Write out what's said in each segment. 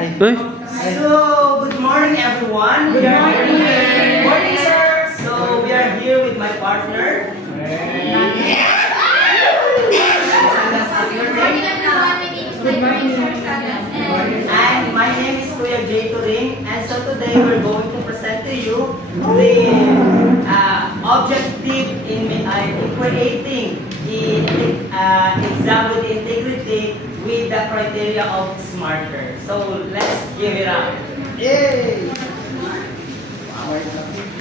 So, good morning everyone. Good morning. Good morning, sir. So, we are here with my partner. And my name is Kuya Jay Turing, and so today we're going to present to you the objective in creating the exam with integrity with the criteria of SMARTER. So let's give it up. Yay!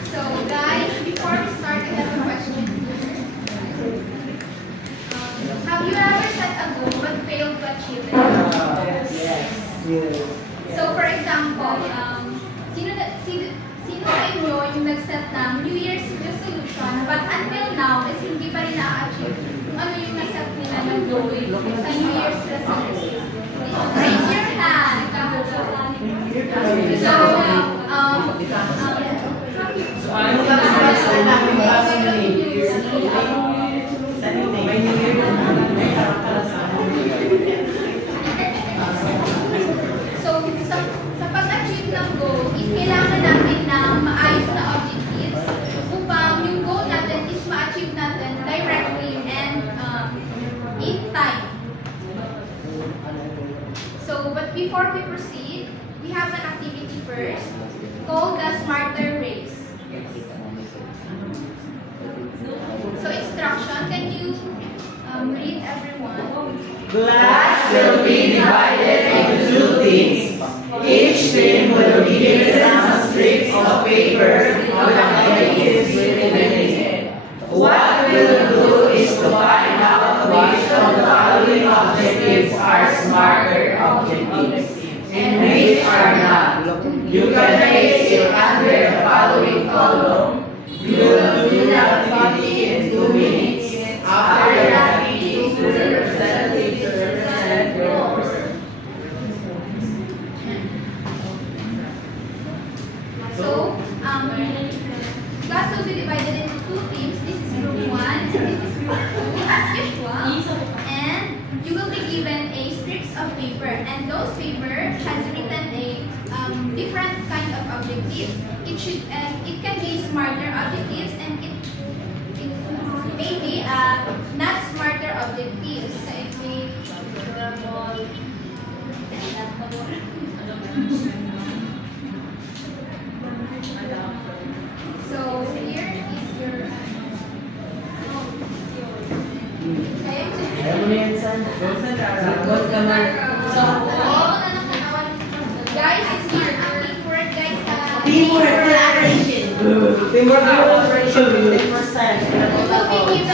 So guys, before we start, I have a question. Have you ever set a goal but failed to achieve it? Yes. So for example, sino sa inyo yung nag-set ng New Year's resolution but until now is hindi pa rin na-achieve kung ano yung na-set nila ng goal sa New Year's resolution? Raise your hand. So, sa pag-achieve ng goal, kailangan natin ng maayos na objectives upang yung goal natin is ma-achieve natin directly and in time. So, but before we proceed, we have an activity first called the SMARTER race. So, instruction, can you read everyone? Class will be divided into two teams. Each team will be given some strips of paper with objectives written. What we will do is to find out which of the following objectives are SMARTER objectives and which are not. You can place it under the following column. You will do the activity in 2 minutes. After that, each representative to represent your work. So, class will be divided into 2 teams. This is group 1 and this is group 2 as usual. And you will be given a strips of paper, and those paper has written a different kind of objectives. It can be SMARTER objectives and it may be not SMARTER objectives. So it may be durable. So here is your guys, it's your teamwork, guys. Teamwork collaboration. Teamwork collaboration. 10%. You will be given 2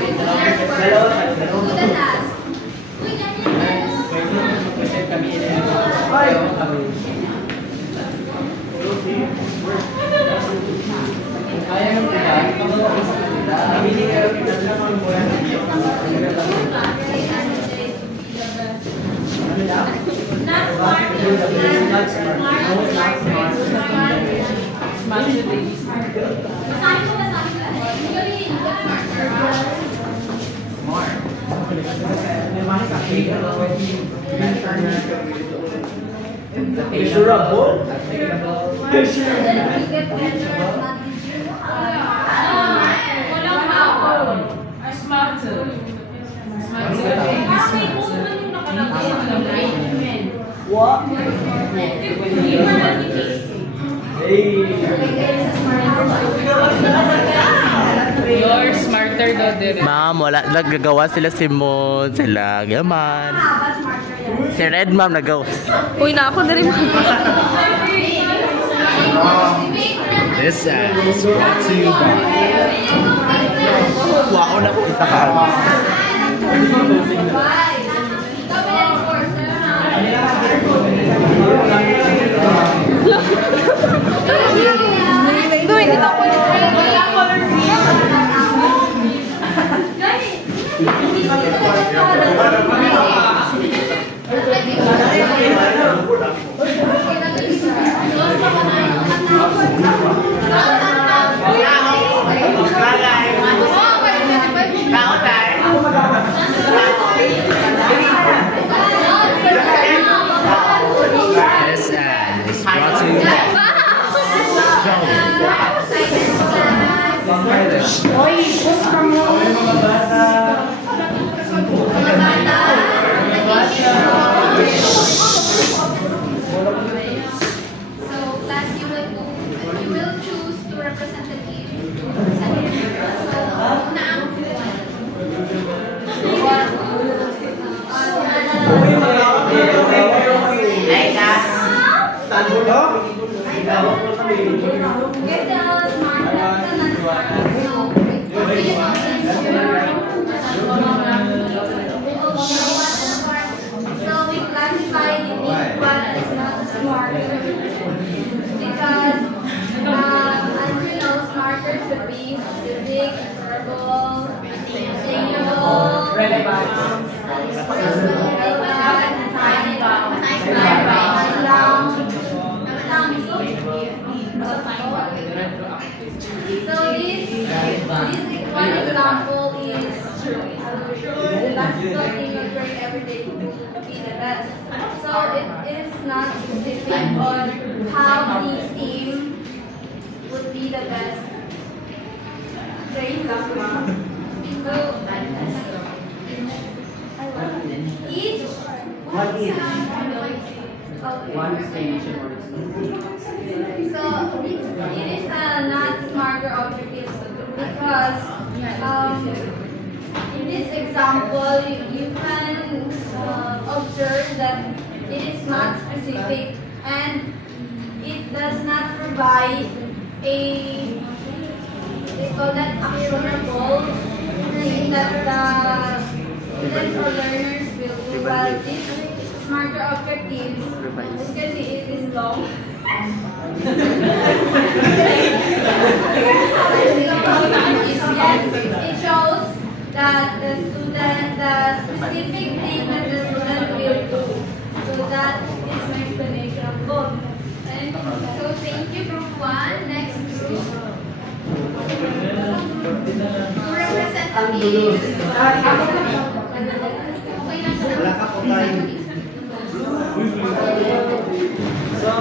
minutes to do the task. Measurable? What? You're smarter daw din. Ma'am, wala. Naggagawa sila si Moon, sila Gaman. Si Red Ma'am nagawa. Uy, na ako na rin. This is brought to you by... Wako na po isa ka. Doy, dito ako. Kau So we classify the big one as not smarter because as you know, smarter should be specific, verbal, attainable, relevant, so this one example is the basketball team will train every day to be the best. So it is not specific on how each team would be the best. Train so each so it is a not smarter objective because in this example you can observe that it is not specific and it does not provide a actionable thing that the students or learners will do. While this smarter objectives, because it is long. Yes, it shows that the specific thing that the student will do. So that is my explanation of both. And so thank you, group 1. Next group. To represent the team. So,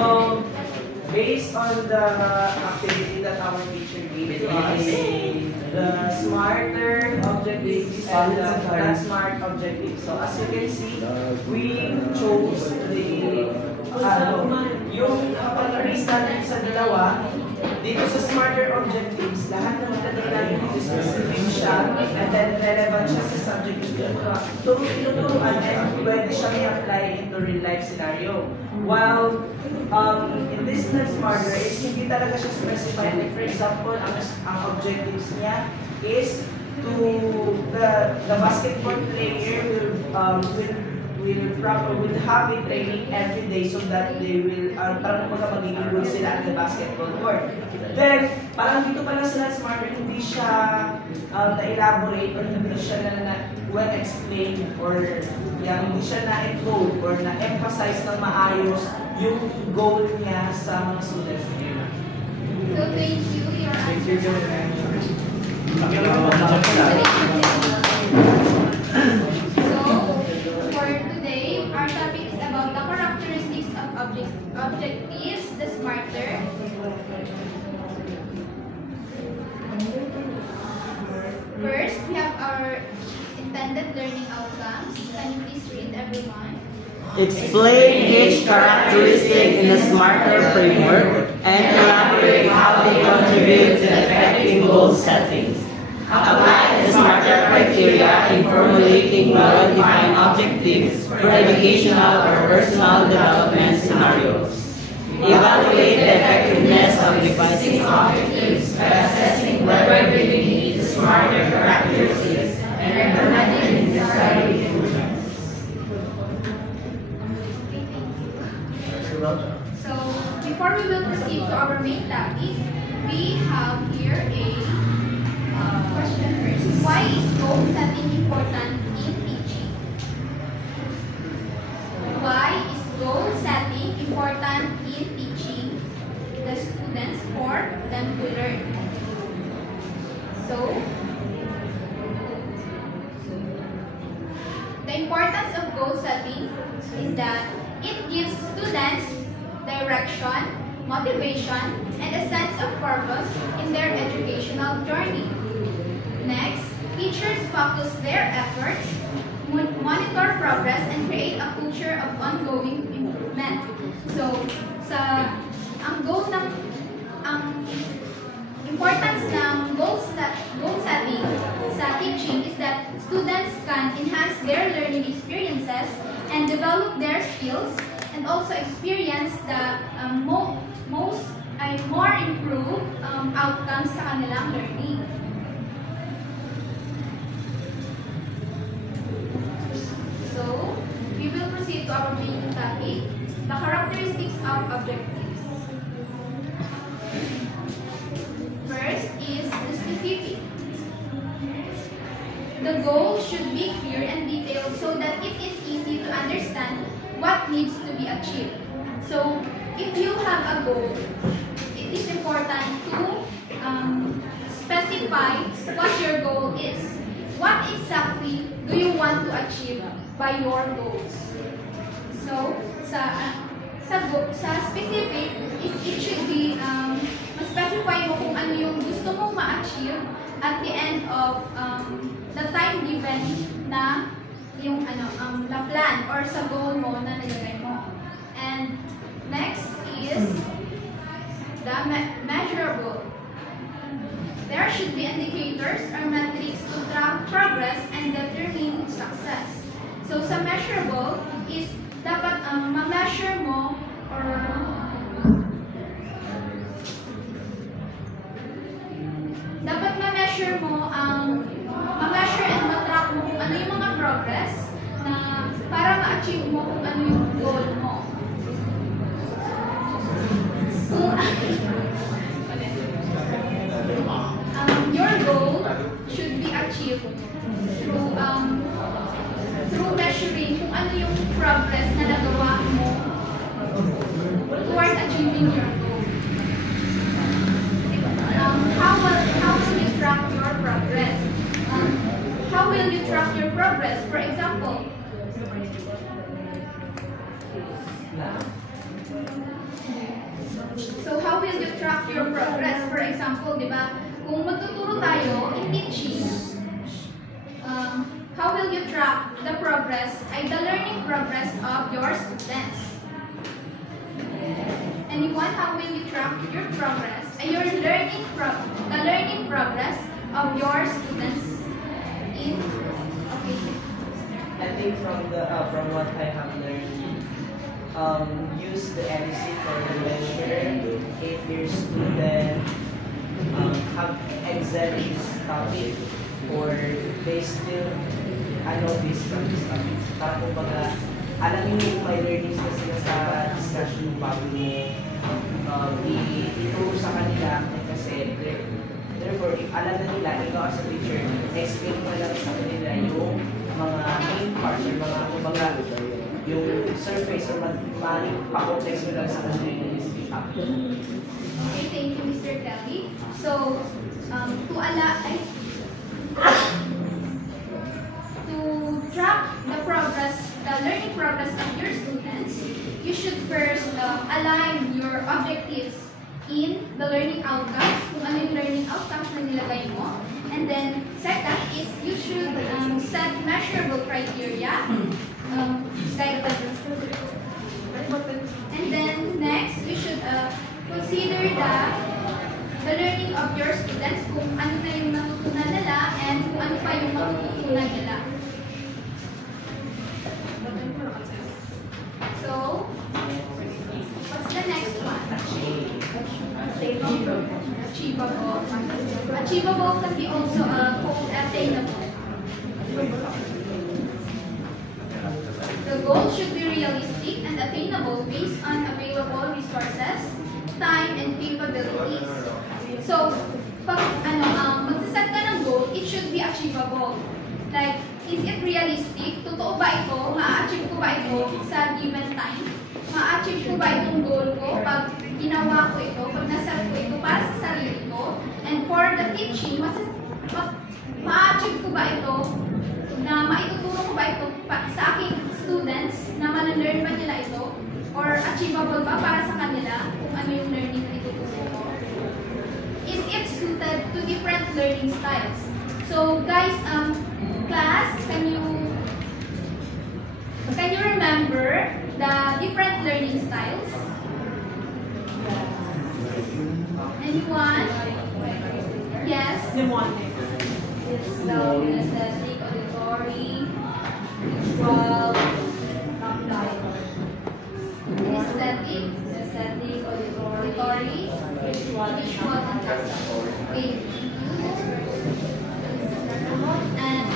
based on the activity that our teacher gave us, the smarter objectives and the not smart objectives. So, as you can see, we chose yung kapag-raise natin sa dalawa, dito sa smarter objectives, lahat ng natin natin dito specific siya, and then relevant siya sa subject tuturuan and pwede siyang i-apply into real life scenario. While in this not smarter, is hindi talaga siya specified. Like for example, ang objectives niya is to the basketball player will have a training every day so that they will parang magiging good sila at the basketball court. Then, parang dito pala sila smarter, hindi siya na-elaborate or hindi siya well-explained or hindi siya na-encode or na-emphasize ng maayos yung goal niya sa mga students niya. So, thank you. Our topic is about the characteristics of objectives, the smarter. First, we have our intended learning outcomes. Can you please read, everyone? Explain each characteristic in a smarter framework and elaborate how they contribute to effective goal settings. Apply the smarter criteria in formulating well-defined objectives for educational or personal development scenarios. Evaluate the effectiveness of devising objectives by assessing whether they meet the smarter characteristics and implementing necessary improvements. So, before we will proceed to our main topic, we have here a question first. Why is goal setting important in teaching? Why is goal setting important in teaching the students for them to learn? So, the importance of goal setting is that it gives students direction, motivation, and a sense of purpose in their educational journey. Next, teachers focus their efforts, monitor progress, and create a culture of ongoing improvement. So, ang importance ng goal setting sa teaching is that students can enhance their learning experiences and develop their skills and also experience the most ay more improved outcomes sa kanilang learning. So, we will proceed to our main topic, the characteristics of objectives. First is the specific. The goal should be clear and detailed so that it is easy to understand what needs to be achieved. So, if you have a goal, it is important to specify what your goal is. What exactly do you want to achieve by your goals? So, sa specific, it should be ma-specify mo kung ano yung gusto mong ma-achieve at the end of the time given na yung na plan or sa goal mo na nilagay mo. And next is the measurable. There should be indicators or metrics to track progress and determine success. So sa measurable is dapat ma-measure mo or dapat ma-measure mo ma-measure and ma-track mo kung ano yung mga progress na para ma-achieve mo kung ano yung goal mo. Your goal should be achieved through measuring kung ano yung progress na nagawa mo toward achieving your goal. How will you track your progress? How will you track your progress? For example, so how will you track your progress? For example, di ba? Kung magtuturo tayo in teaching, how will you track the progress, the learning progress of your students? Anyone, how will you track your progress, the learning progress of your students in? Okay. I think from what I have learned, use the NEC for the measure if your student have exam in this topic or they still based on this topic. Para kumbaga, alam niyo yung may learnings na sila sa discussion bago mo ituro sa kanila kasi therefore, if alam na nila, ikaw as a teacher, explain mo lang sa kanila yung mga main parts or mga kumbaga yung surface or pa-complex mo lang sa kanila yung topic. Okay, thank you, Mr. Kelly. So, to track the progress, the learning progress of your students, you should first align your objectives in the learning outcomes, kung ano yung learning outcomes na nilagay mo. And then, second is you should set measurable criteria. And then, next, you should consider the learning of your students, kung ano na yung natutunan nila and kung ano pa yung matutunan nila. So, what's the next one? Achievable. Achievable can be also called attainable. The goal should be realistic and attainable based on available resources, time, and capabilities. So, pag magsaset ka ng goal, it should be achievable. Like, is it realistic? Totoo ba ito? Ma-achieve ko ba ito sa given time? Ma-achieve ko ba itong goal ko pag ginawa ko ito, pag naset ko ito para sa sarili ko? And for the teaching, ma-achieve ko ba ito? Na maituturo ko ba ito sa aking students na ma-learn ba nila ito? Or achievable ba para sa kanila kung ano yung learning na ituturo ko? Is it suited to different learning styles? So guys, class, can you remember the different learning styles? Anyone? Yes? It's the kinesthetic, auditory, visual, kinesthetic, auditory, visual and tactile. Okay. And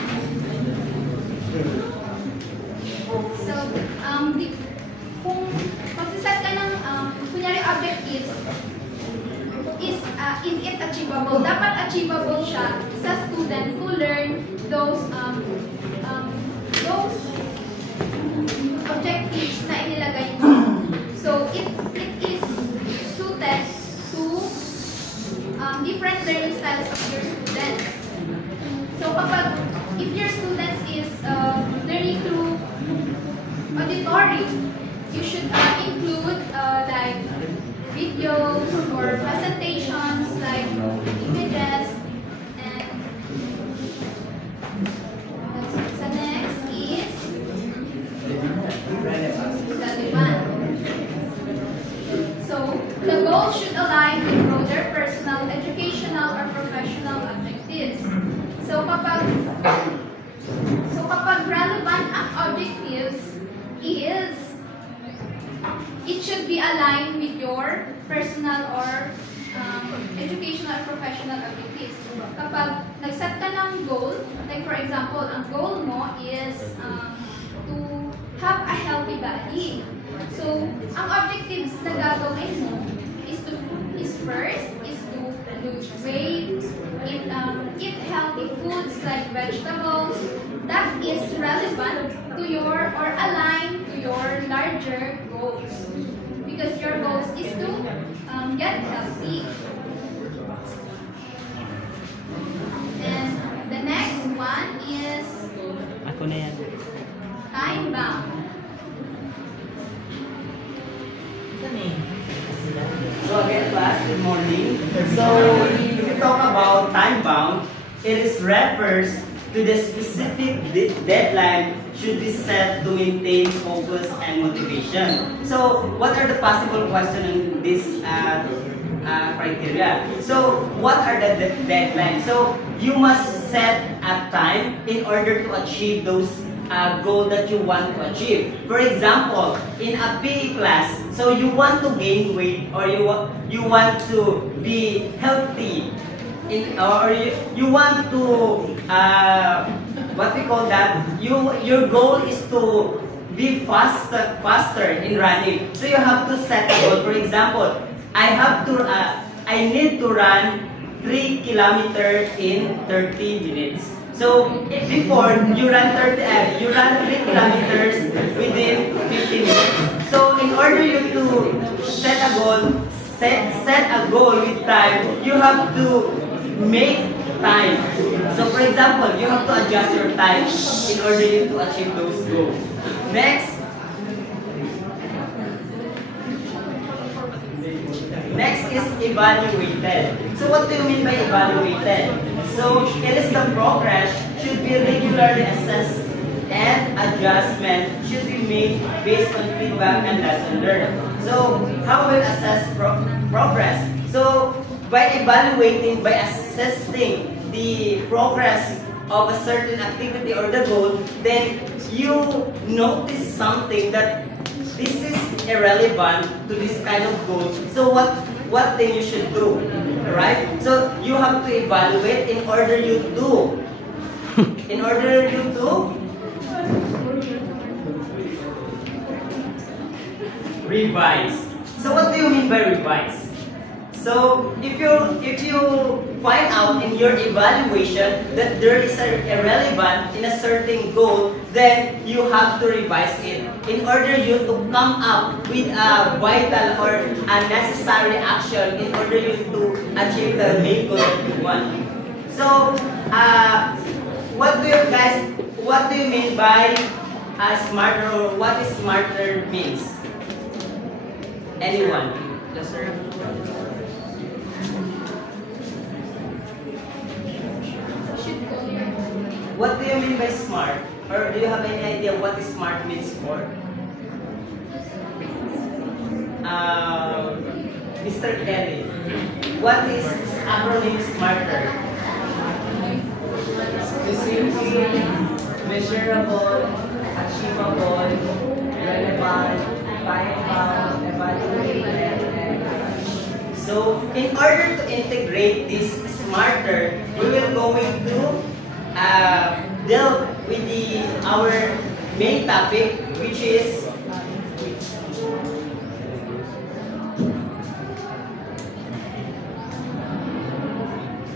so, kung magsiset ka ng, kunyari objectives, is it achievable? Dapat achievable siya sa student who learn those objectives na inilagay mo. So, it is suited to different learning styles of your students. So, if your students is learning through auditory, you should include like videos or presentations like images. And the next is relevant. So the goal should align with their personal, educational, or professional objectives. So kapag relevant ang objectives is, it should be aligned with your personal or educational or professional objectives. Kapag nag-set ka ng goal, like for example, ang goal mo is to have a healthy body. So, ang objectives na gagawin mo is first to lose weight, eat healthy foods like vegetables. That is relevant to your or aligned to your larger goals, because your goals is to get healthy. And the next one is time bound. So again, class, good morning. So if you talk about time bound, it is refers to the specific deadline should be set to maintain focus and motivation. So what are the possible questions in this criteria? So what are the deadlines? So you must set a time in order to achieve those goal that you want to achieve. For example, in a PE class, so you want to gain weight or you want to be healthy, or you want to what we call that? Your goal is to be faster in running. So you have to set a goal. For example, I need to run 3 kilometers in 30 minutes. So before you run 3 kilometers within 15 minutes. So in order you to set a goal with time, you have to make time. So for example, you have to adjust your time in order you to achieve those goals. Next is evaluated. So what do you mean by evaluated? So it is the progress should be regularly assessed and adjustment should be made based on feedback and lesson learned. So how will assess progress? So by evaluating, by assessing the progress of a certain activity or the goal, then you notice something that this is irrelevant to this kind of goal. So what thing you should do, right? So you have to evaluate in order you to revise. So what do you mean by revise? So if you find out in your evaluation that there is a irrelevant in a certain goal, then you have to revise it in order you to come up with a vital or a necessary action in order you to achieve the main goal that you want. So what do you mean by smarter, or what is smarter means? Anyone? Yes, sir. What do you mean by smart? Or do you have any idea what smart means for? Mr. Kelly, what is acronym SMARTER? Specific, measurable, achievable, relevant, time-bound, evaluated, and So, in order to integrate this smarter, we will going to deal with our main topic, which is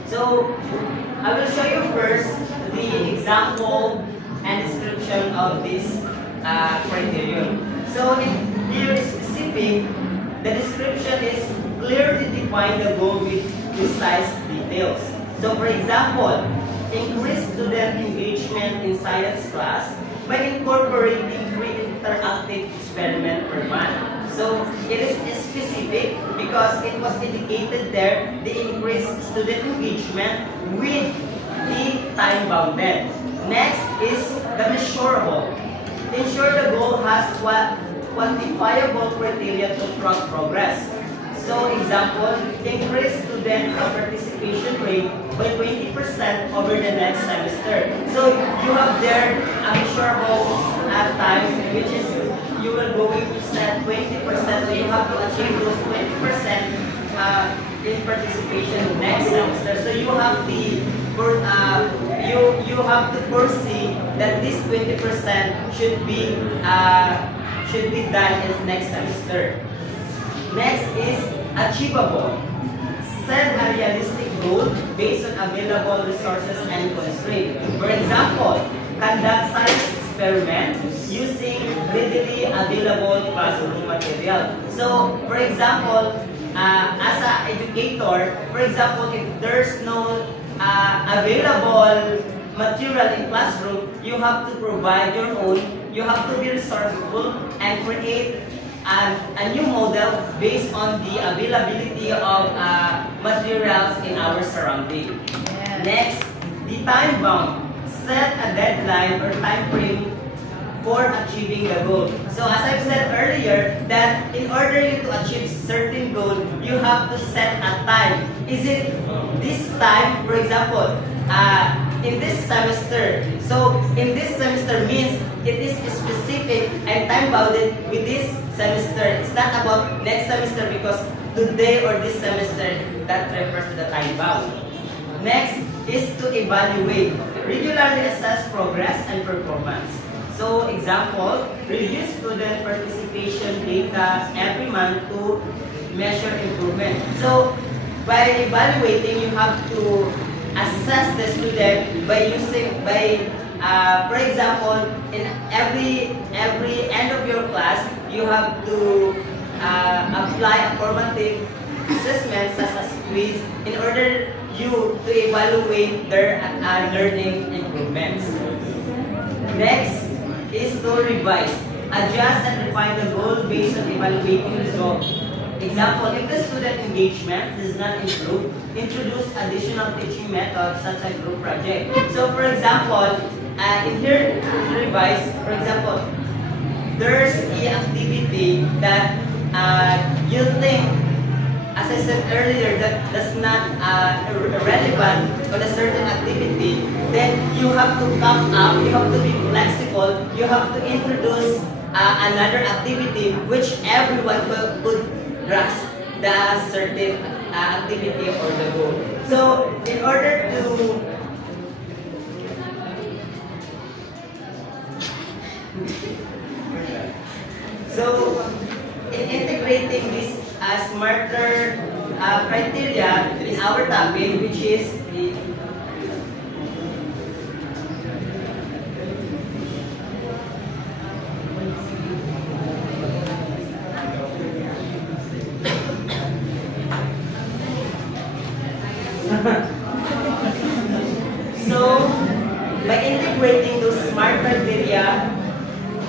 so I will show you first the example and description of this criterion. So in here specific, the description is clearly define the goal with precise details. So for example, increase student engagement in science class by incorporating 3 interactive experiments per month. So it is specific because it was indicated there the increased student engagement with the time bounded. Next is the measurable. Ensure the goal has quantifiable criteria to track progress. So example, increase student participation rate by 20% over the next semester. So you have there a measurable time, which is you will going to set 20%. So you have to achieve those 20% in participation next semester. So you have you have to foresee that this 20% should be done in next semester. Next is achievable. Set a realistic goal based on available resources and constraints. For example, conduct science experiment using readily available classroom material. So, for example, as an educator, for example, if there's no available material in classroom, you have to provide your own. You have to be resourceful and create a new model based on the availability of materials in our surrounding. Yeah. Next, the time bound. Set a deadline or time frame for achieving the goal. So as I've said earlier, that in order you to achieve certain goal, you have to set a time. Is it this time, for example, in this semester? So in this semester means it is specific and time bounded with this semester. It's not about next semester because today or this semester, that refers to the time bound. Next is to evaluate. Regularly assess progress and performance. So example, review student participation data every month to measure improvement. So by evaluating, you have to assess the student by for example, in every end of your class, you have to apply a formative assessment such as quiz in order you to evaluate their learning improvements. Next is to revise. Adjust and refine the goal based on evaluating results. Example, if the student engagement does not improve, introduce additional teaching methods such as group project. So for example, in here, revise, for example, there's the activity that you think, as I said earlier, that does not relevant on a certain activity, then you have to come up, you have to be flexible, you have to introduce another activity which everyone could grasp the certain activity or the goal. So, in order to in integrating this smarter criteria in our topic, which is the so by integrating those smart criteria,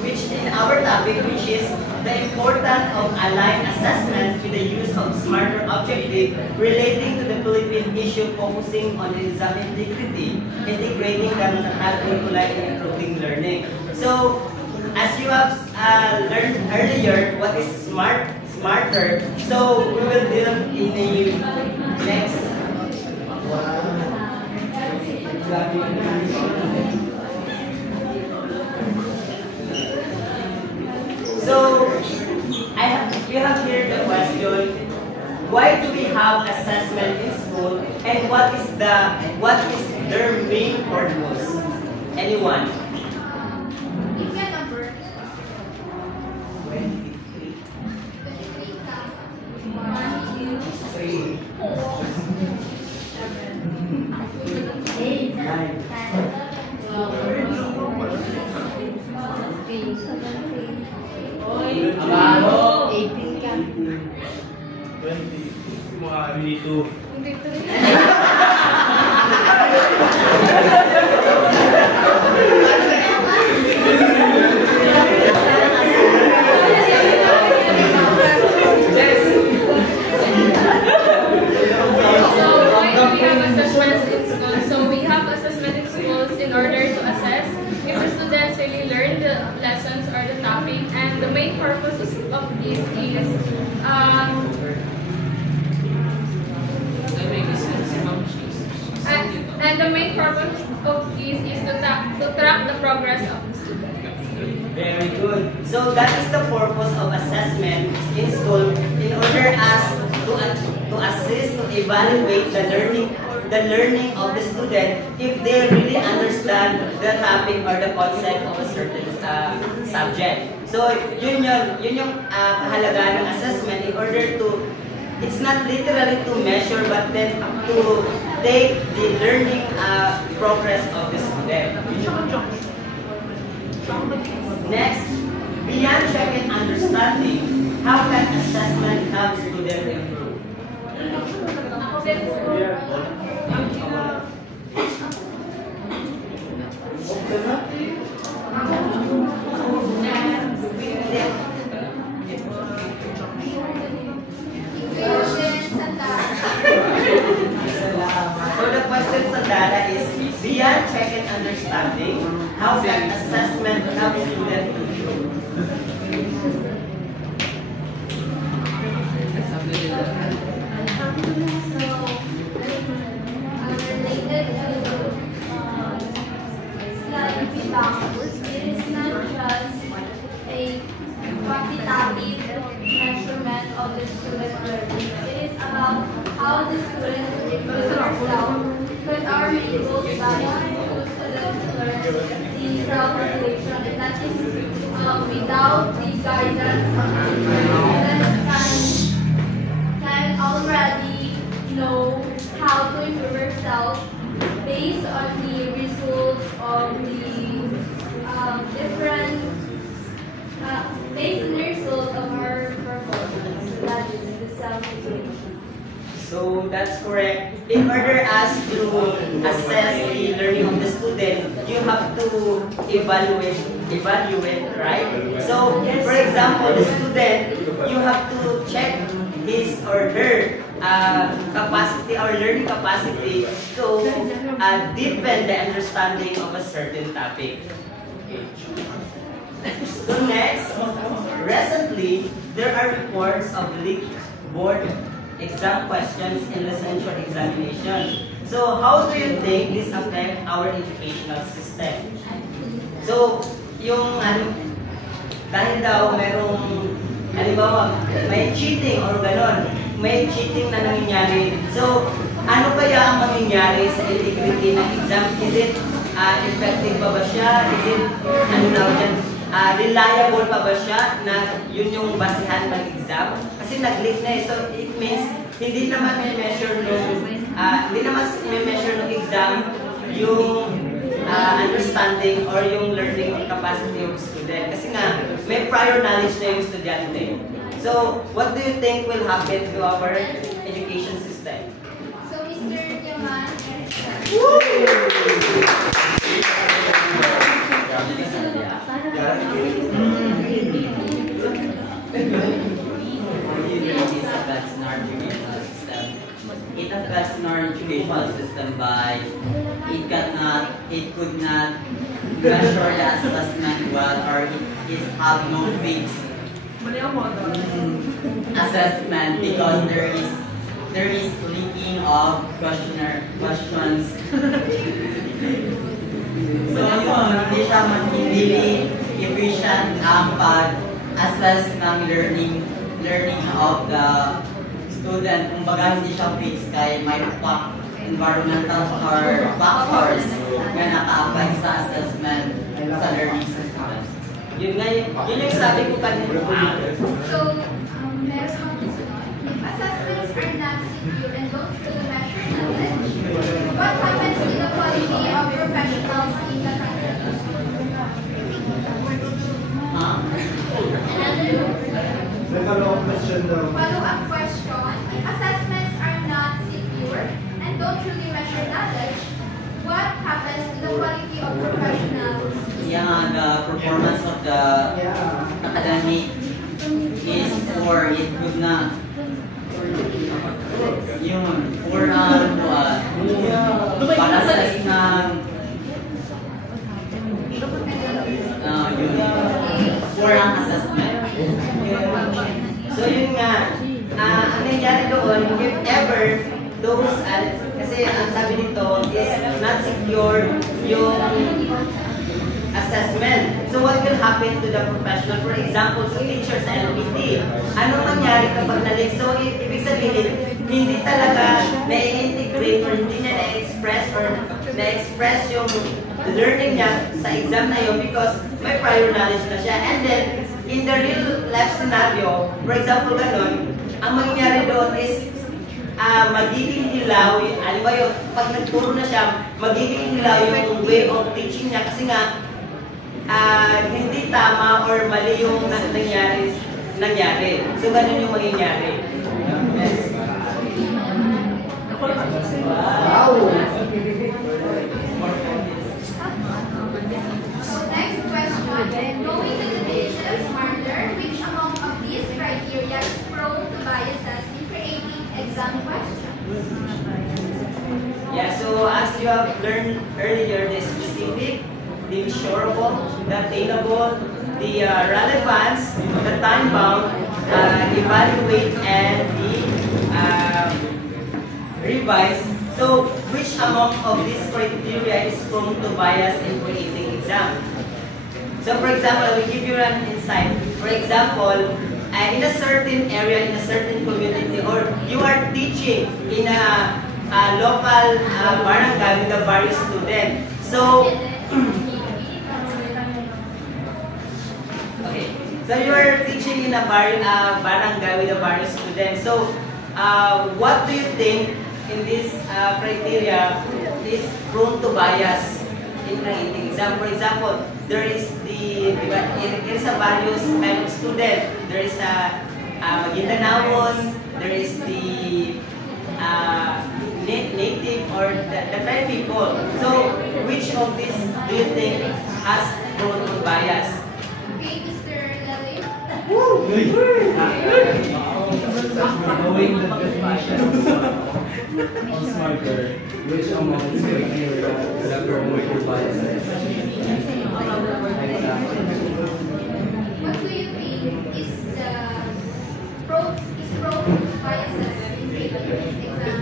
which in our topic, which is the importance of aligned assessment with the use of smarter objective relating to the Philippine issue focusing on exam integrity, integrating the curricula and improving learning. So, as you have learned earlier, what is smarter? So, we will deal in the next. So, we have here the question, why do we have assessment in school, and what is their main purpose? Anyone? Give me a number. 23. 23 ka. 1, 2, 3. 4, 7, 8, 9, 10, 11, 18 ka. 20. Mga 22. So we have assessment in schools in order to assess if the students really learn the lessons or the topic, and the main purpose of this is and the main purpose of this is to track the progress of the student. Very good. So that is the purpose of assessment in school, in order as to assist, to evaluate the learning of the student if they really understand the topic or the concept of a certain subject. So yun yung kahalagaan ng assessment, in order to, it's not literally to measure, but then to take the learning progress of the student. Next, beyond checking understanding, how can assessment help students improve? So the question sa data is, beyond checking understanding, how can assessment help students improve? Related to study backwards, it is not just a quantitative measurement of the student learning. It is about how the student will improve themselves. Because our main goal is to students to learn the self-regulation, and that is without the guidance, students can already know how to improve yourself based on the results of the different based on the result of our performance. So that is the self-evaluation. So that's correct. In order as to assess the learning of the student, you have to evaluate, right? So, for example, the student, you have to check his or her capacity or learning capacity to deepen the understanding of a certain topic. Okay. So next, recently, there are reports of leaked board exam questions in the central examination. So how do you think this affects our educational system? So, yung dahil daw merong, halimbawa, may cheating or ganon, may cheating na nangyayari. So, ano kaya ang mangyayari sa integrity ng exam? Is it effective pa ba siya? Is it, reliable pa ba siya na yun yung basihan ng exam? Kasi nag-leak na eh. So, it means, hindi naman may measure ng exam yung understanding or yung learning capacity of student. Kasi nga, may prior knowledge na yung estudyante. So, what do you think will happen to our education system? So, Mr. Yaman, It affects our educational system by it could not measure the assessment well, or it have no fixed assessment because there is leaking of questions. So yun, hindi siya hindi efficient ang pag-assess ng learning of the student, kumbaga hindi siya fixed kay may environmental or factors na naka-affect sa assessment sa learning system. Yun yung sabi ko kanina. So, meron akong susunod. If assessments are not secure and don't truly measure knowledge, what happens to the quality of professionals in the country? Follow-up question daw. Follow-up question. If assessments are not secure and don't truly measure knowledge, what happens to the quality of professionals? Yeah, the performance of the academic is poor. It could not. Yun, poor palasas ng yun, poor ang assessment. So yun nga, ang nangyari doon, if ever, those, kasi ang sabi nito is not secure yung assessment. So what will happen to the professional? For example, sa teachers sa LPT, ano mangyari kapag nalik? So ibig sabihin, hindi talaga na-integrate or hindi niya na-express or na-express yung learning niya sa exam na yun because may prior knowledge na siya. And then, in the real life scenario, for example, ganun, ang mangyayari doon is magiging hilaw, alam ba yun, pag nagturo na siya, magiging hilaw yung way of teaching niya kasi nga, hindi tama or mali yung nangyari. So, ganun yung mangyayari. Yes. Wow! So, next question. Knowing the definition of smarter, which among of these criteria is prone to biases in creating exam questions? Yeah, so as you have learned earlier, the specific, the measurable, the attainable, the relevance, the time-bound, evaluate, and the revise. So, which among of these criteria is prone to bias in creating exam? So, for example, I will give you an insight. For example, in a certain area, in a certain community, or you are teaching in a local barangay with a various student. So, okay. So you are teaching in a barangay with a various students. So, what do you think in this criteria is prone to bias in creating exam? For example, there is a various kind of student. There is a Maguindanao, there is the native or the tribe people. So, which of these do you think has prone to bias? Okay, Mr. Lely. Knowing the definition of smarter, which among the criteria is prone to biases? What do you think is prone to biases in creating exam?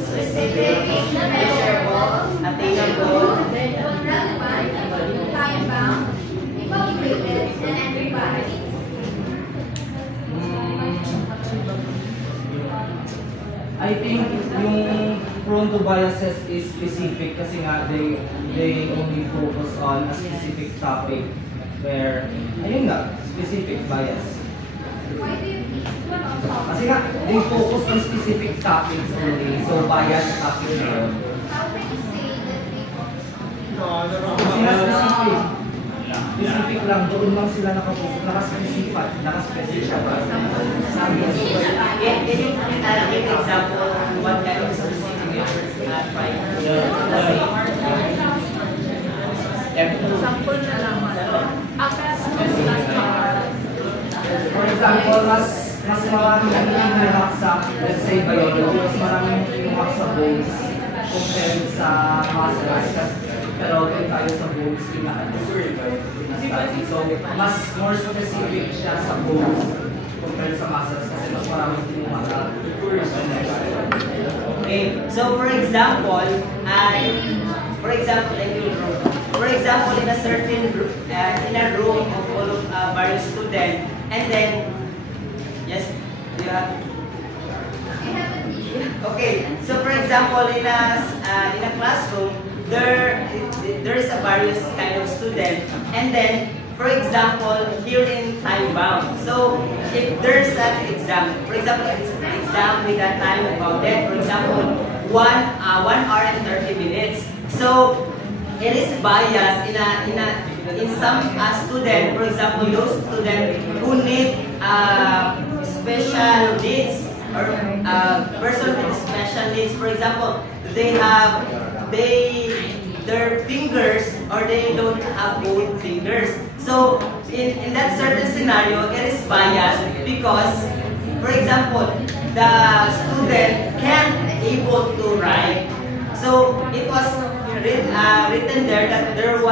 Specific, measurable, Attainable, relevant, time-bound, evaluated, and revised. I think yung prone to biases is specific kasi nga they only focus on a specific topic where, ayun nga, specific bias. Why do you think? Kasi nga, they focus on specific topics only, so bias topic na yun. How can you say that they focus on Kasi nga specific. Specific lang, doon lang sila nakaspecific. can you give an example what kind of specific you are trying to Example na lang. For example, mas maraming hinihinahak sa, let's say, biology, mas maraming hinihinahak sa bones compared sa muscles. Pero din tayo sa bones, so, mas more specific siya sa bones compared sa muscles kasi mas maraming hinihinahak. Okay, so for example, in a certain in a room of all of various students, And then, yes, you have. I have a tissue. Okay, so for example, in a classroom, there is a various kind of student, and then, for example, here in time bound. So if there's an exam, for example, it's an exam with a time bounded, for example, 1 hour and 30 minutes. So it is biased in some student, for example, those students who need special needs or person with special needs. For example, their fingers or they don't have both fingers. So in that certain scenario, it is biased because, for example, the student can't able to write. So it was written there that there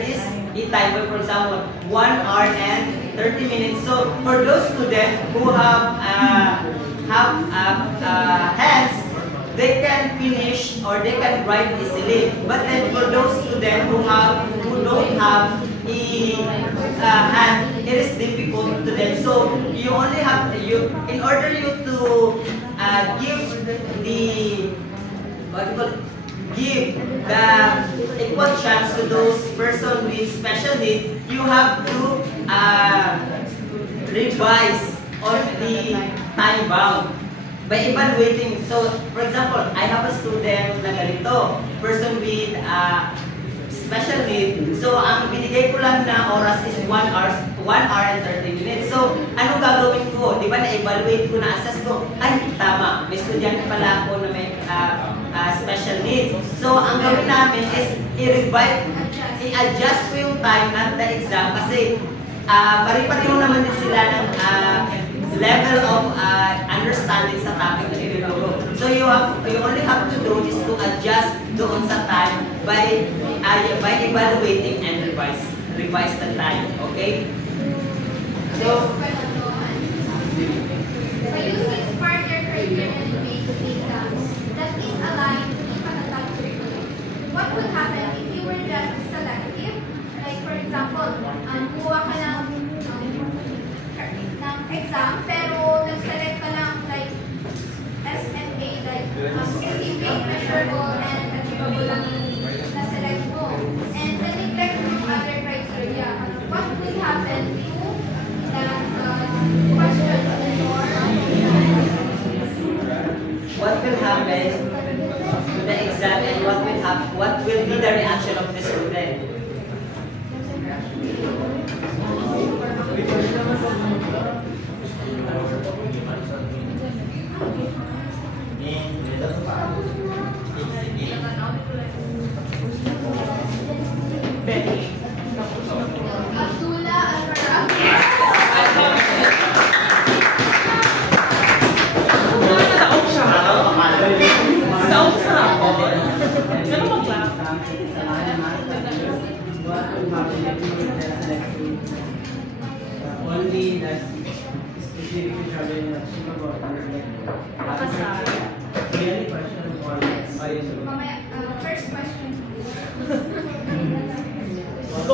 is a time, for example, 1 hour and 30 minutes. So for those students who have hands, they can finish or they can write easily. But then for those students who don't have a hand, it is difficult to them. So you only have in order you to give the equal chance to those person with special need, you have to revise on the time bound by evaluating. So, for example, I have a student na ganito, person with special need. So, ang binigay ko lang na oras is 1 hour and 30 minutes. So, anong gagawin ko? Di ba na-evaluate ko, na-assess ko, ay, tama, may estudyante pala ako na may special needs. So, ang gawin namin is i-adjust ko yung time ng the exam kasi pari-pareho naman din sila ng level of understanding sa topic na tinuturo. So you only have to do is to adjust doon sa time by evaluating and revise the time. Okay? So by using smarter criteria and based exams that is aligned to the Panatag curriculum, what would happen if you were just selective? Like for example, kuha ka ng exam, pero nag-select ka lang like SMA, like specific, measurable, and achievable lang na-select mo. And then neglect yung other criteria. What will happen to that question or what will happen to the exam and what will be the reaction of the student? Abdullah Al-Farah? Only the specific travel in Singapore. Any question or Mamaya, first question. So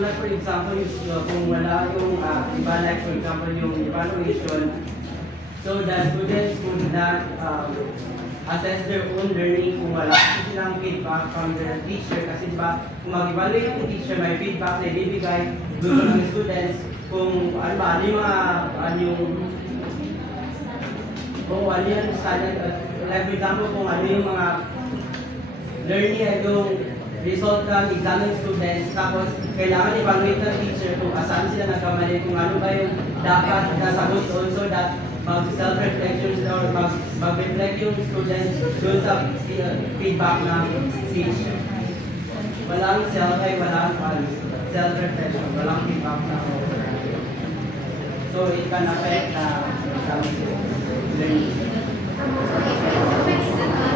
like for example, kung wala yung iba, like for example yung evaluation, so the students could not assess their own learning kung wala silang feedback from their teacher. Kasi diba, kung mag-evaluate yung teacher, may feedback na ibibigay doon ng students kung ano yung standard, like for example, kung ano yung mga learning at yung result ng exam ng students, tapos kailangan evaluate ng teacher kung saan sila nagkamali, kung ano ba yung dapat nasagot doon, so that mag-self-reflections or mag-reflect yung students doon sa feedback ng teacher. Walang self-reflection, walang feedback na so it can affect learning.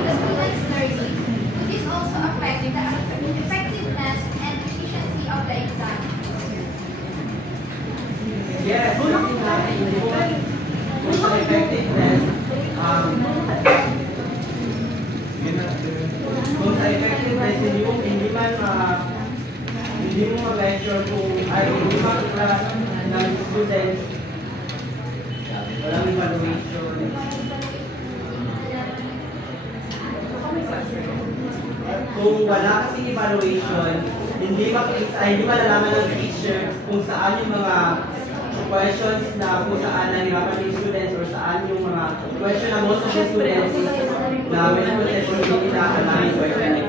The students' learning, would this also affect the effectiveness and efficiency of the exam? Yes, kung sa effectiveness, hindi mo mag-ensure teacher kung ay limang class ng students, walang evaluation. Kung wala kasing evaluation, hindi malalaman ng teacher kung saan yung mga questions na kung saan nahirapan yung students or saan yung mga question na most of the students na minaconception hindi nila alam yung question.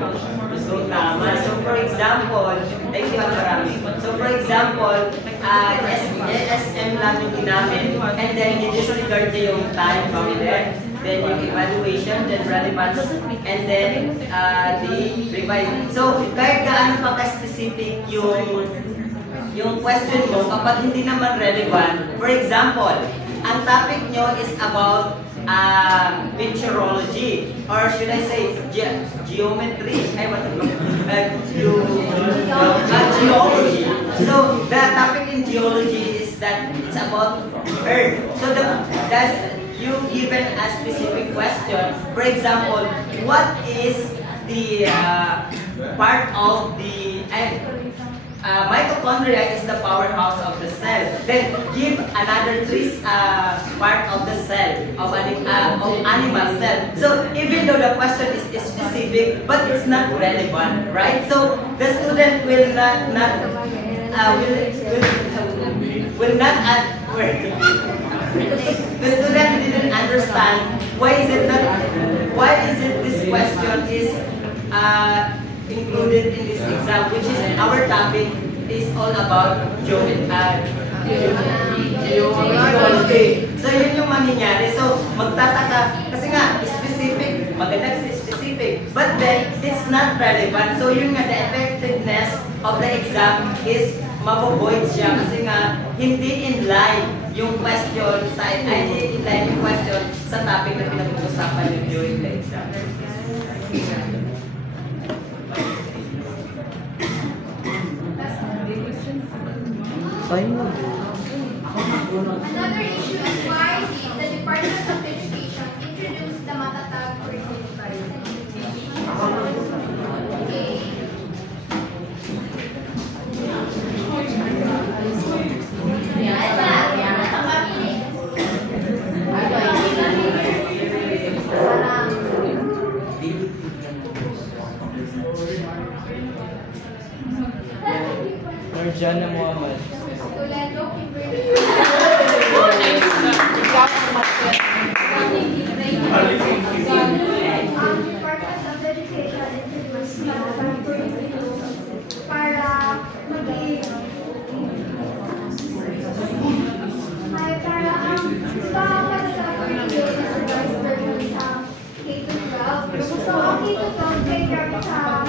So, tama. So, for example, thank you, marami. So, for example, SM lang yung ginamit, and then i-disregard niya yung time familiar, then yung evaluation, then relevance, and then the revise. So, kahit gaano pa ka-specific yung question mo, kapag hindi naman relevant, for example, ang topic nyo is about picturology, or should I say geometry? Geology. So the topic in geology is that it's about Earth. So you given a specific question. For example, what is the part of the mitochondria is the powerhouse of the cell. Then give another three part of the cell of animal cell. So even though the question is specific, but it's not relevant, right? So the student will not the student didn't understand why is it this question is included in this exam, which is our topic is all about geology. So yun yung mangyayari. So magtataka kasi nga specific, maganda kasi specific, but then it's not relevant. So yun nga, the effectiveness of the exam is maboboid siya kasi nga hindi in line yung question sa topic na pinag-uusapan nyo during the exam. Another issue is why the Department of Education introduced the Matatag curriculum. Okay. Narjana Muhammad. Toledo, Kimberly. Department of Education introduced the Matatag curriculum para maging So, ang K-12 kay gamit sa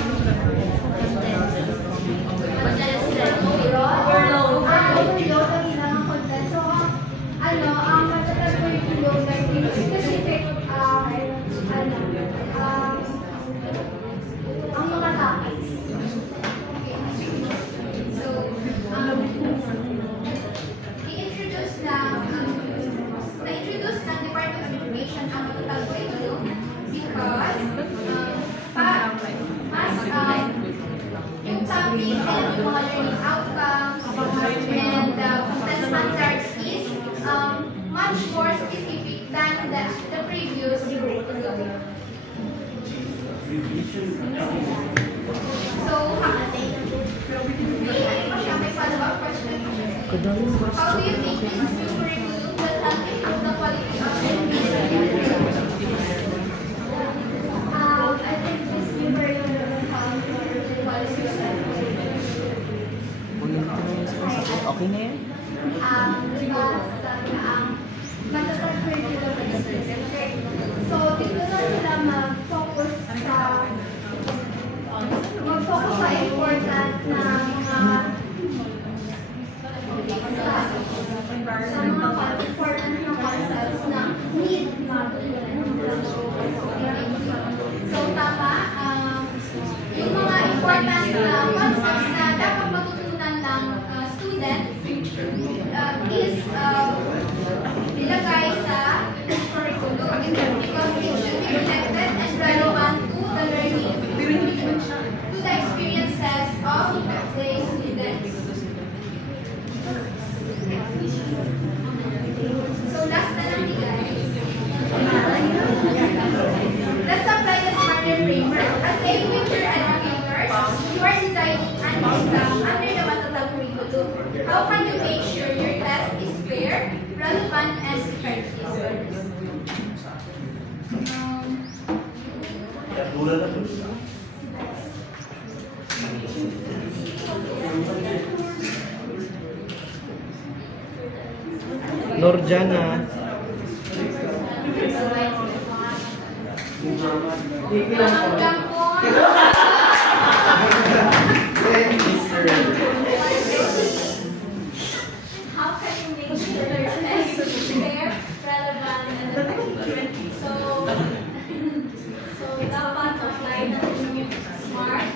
overload ang ilang content. So, ang Matatag curriculum like specific ang mga topics. So, i-introduce ng Department of Education ang Matatag curriculum because yung topic and yung mga learning outcomes and the standards is much more specific than the previous curriculum. So, may follow-up question. How do you think this new curriculum will help improve the quality of education? I think this new curriculum will help improve the quality of education. Okay na yan? Because ang Matatag curriculum is specific. So, dito na sila mag-focus sa important na mga important na concepts na need So, tama, yung mga important na concepts na dapat matutunan ng student is ilagay sa curriculum because it should be connected and relevant to the learning, to the experiences of exam under the Matatag curriculum. How can you make sure your test is fair, relevant, and effective? Norjana. How can you make sure your test is fair, relevant, and effective? So dapat apply natin yung SMART.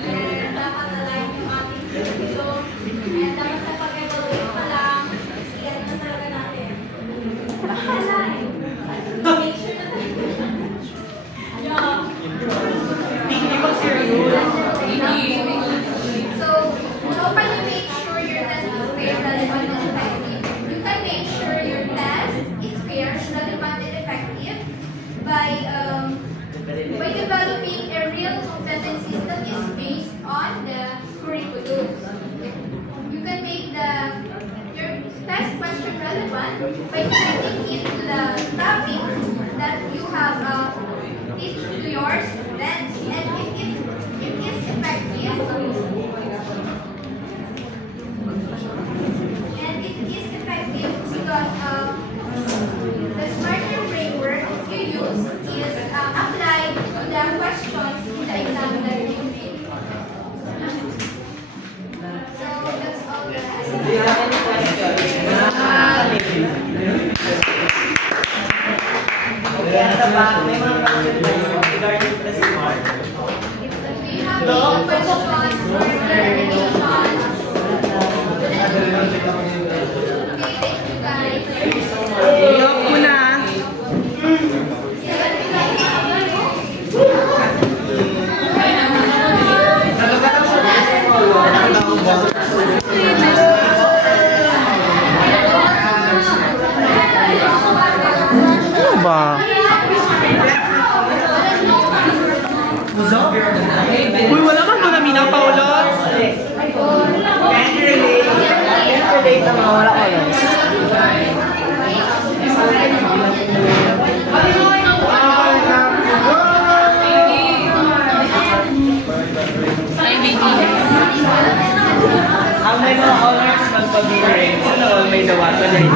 And dapat align yung ating curriculum. And dapat sa pag-evaluate pa lang, i-ano na talaga natin. Align. Make sure na So, how can you make sure your test is fair, relevant, and effective? You can make sure your test is fair, relevant, and effective by developing a real competency that is based on the curriculum. You can make your test question relevant by connecting it to the topic that you have teach to your students, and if it is effective, because the smarter framework you use is applied to the questions in the exam that you make. So that's all, guys. Do you have any questions? Okay, at the back, may mga questions tayo regarding the SMART. Do you have any questions or clarifications? Okay, thank you, guys. Iyak ko na. Ano ba? Uy, wala man mo na Mina, Paolo. Can't relate na mga wala ko lang. Ang may mga honors magpag-hearing, ano may dawato dyan?